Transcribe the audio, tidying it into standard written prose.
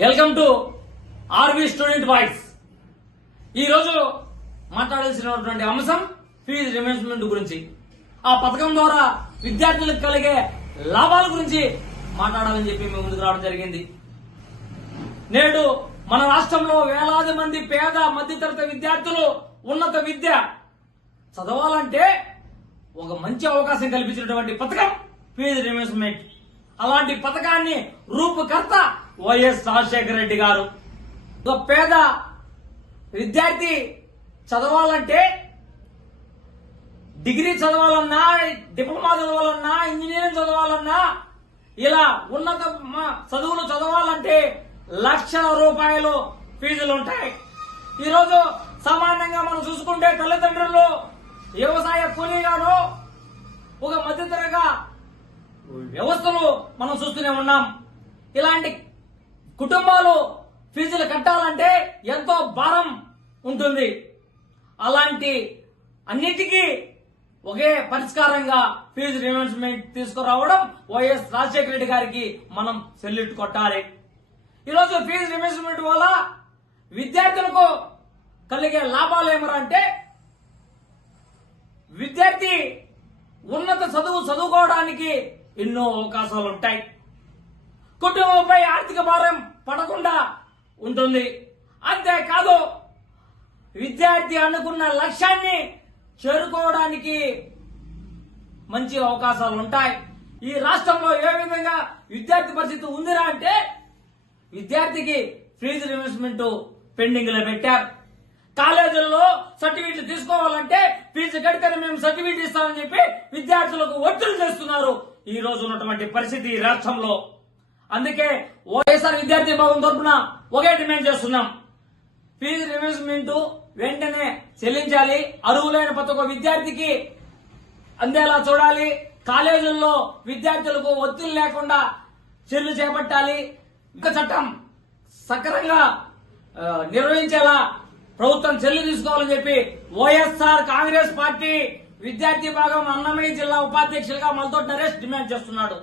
Welcome to RV student voice. ఈ రోజు మాట్లాడాల్సినటువంటి అంశం ఫీజు రియంబర్స్మెంట్ గురించి. ఆ పథకం ద్వారా విద్యార్థులకు కలిగే లాభాల గురించి మాట్లాడాలని చెప్పి మేము ముందుకు రావడం జరిగింది. నేడు మన రాష్ట్రంలో వేలాది మంది పేద మధ్యతరగతి విద్యార్థులు ఉన్నత విద్య చదవాలంటే ఒక మంచి అవకాశం కల్పించినటువంటి పథకం ఫీజు రియంబర్స్మెంట్. అలాంటి పథకాన్ని రూపకర్త వైఎస్ రాజశేఖర రెడ్డి గారు. ఒక పేద విద్యార్థి చదవాలంటే డిగ్రీ చదవాలన్నా, డిప్లొమా చదవాలన్నా, ఇంజనీరింగ్ చదవాలన్నా, ఇలా ఉన్నత చదువులు చదవాలంటే లక్షల రూపాయలు ఫీజులు ఉంటాయి. ఈరోజు సామాన్యంగా మనం చూసుకుంటే తల్లిదండ్రులు వ్యవసాయ కూలీగాను ఒక మధ్యతరగా వ్యవస్థలు మనం చూస్తూనే ఉన్నాం. ఇలాంటి కుటుంబాలు ఫీజులు కట్టాలంటే ఎంతో భారం ఉంటుంది. అలాంటి అన్నిటికీ ఒకే పరిష్కారంగా ఫీజు రియంబర్స్మెంట్ తీసుకురావడం వైఎస్ రాజశేఖర రెడ్డి గారికి మనం సెల్యూట్ కొట్టాలి. ఈరోజు ఫీజు రియంబర్స్మెంట్ వల్ల విద్యార్థులకు కలిగే లాభాలు ఏమరంటే, విద్యార్థి ఉన్నత చదువుకోవడానికి ఎన్నో అవకాశాలు ఉంటాయి. కుటుంబంపై ఆర్థిక భారం పడకుండా ఉంటుంది. అంతేకాదు విద్యార్థి అనుకున్న లక్ష్యాన్ని చేరుకోవడానికి మంచి అవకాశాలు ఉంటాయి. ఈ రాష్ట్రంలో ఏ విధంగా విద్యార్థి పరిస్థితి ఉందిరా అంటే, విద్యార్థికి ఫీజు రియంబర్స్మెంట్ పెండింగ్ లో పెట్టారు. కాలేజీల్లో సర్టిఫికెట్లు తీసుకోవాలంటే ఫీజు కడితేనే మేము సర్టిఫికెట్ ఇస్తామని చెప్పి విద్యార్థులకు ఒత్తిడి చేస్తున్నారు ఈ రోజు ఉన్నటువంటి పరిస్థితి ఈ రాష్ట్రంలో. అందుకే వైఎస్ఆర్ విద్యార్థి భవన్ తరఫున ఒకే డిమాండ్ చేస్తున్నాం. ఫీజు రియంబర్స్మెంట్ వెంటనే చెల్లించాలి. అర్హులైన ప్రతి ఒక్క విద్యార్థికి అందేలా చూడాలి. కాలేజీల్లో విద్యార్థులకు ఒత్తిడి లేకుండా చర్యలు చేపట్టాలి. ఇంకా చట్టం సక్రమంగా నిర్వహించేలా ప్రభుత్వం చర్యలు తీసుకోవాలని చెప్పి వైఎస్ఆర్ కాంగ్రెస్ పార్టీ విద్యార్థి భాగం అన్నమయ్య జిల్లా ఉపాధ్యక్షులుగా మల్తోటి నరేష్ డిమాండ్ చేస్తున్నాడు.